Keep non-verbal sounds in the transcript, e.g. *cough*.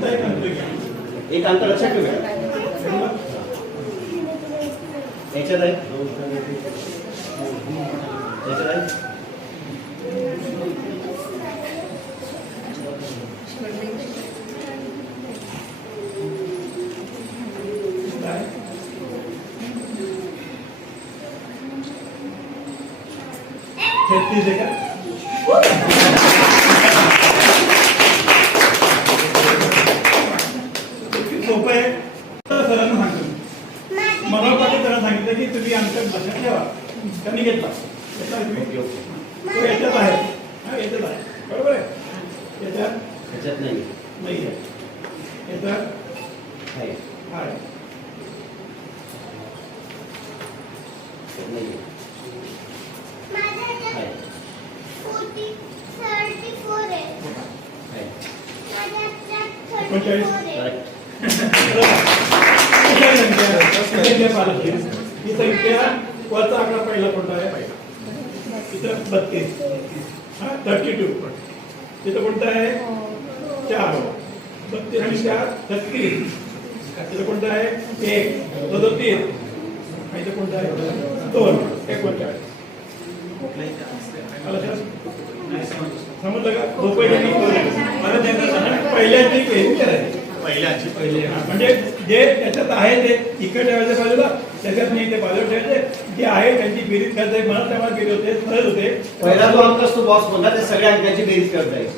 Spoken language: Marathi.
कोणता एक अंक घ्या एक अंक लक्षात ठेवूया समजलं? याच्यात आहे याच्यात आहे काय? तेहतीस आहे का तर सरांना सांगतो. मला पाटील सरांना सांगितलं की तुम्ही आमच्या लक्षात ठेवा. त्यांनी घेतला? तो याच्यात आहे हा याच्यात आहे बरोबर आहे? याच्यात याच्यात नाही नाही आहे. याच्यात आहे. आहे. नाही *laughs* ही संख्या वरचा आकडा पहिला कोणता आहे पहिला तिथं बत्तीस हा थर्टी टू तिथं कोणता आहे चार बत्तीस आणि चार छत्तीस तिथं कोणता आहे एक सदोतीस आणि इथं कोणता आहे दोन एकोणचाळीस आलं का? समजलं का रुपये मला पहिल्याची पहिले म्हणजे जे त्याच्यात आहे ते इकडे ठेवायचं बाजूला त्याच्यात नाही ते बाजूला ठेवायचे. जे आहे त्यांची बेरीज करता मला तेव्हा गेले होते होते. पहिला जो अंक असतो बॉक्स मधला ते सगळ्या अंकाची बेरीज करता येईल.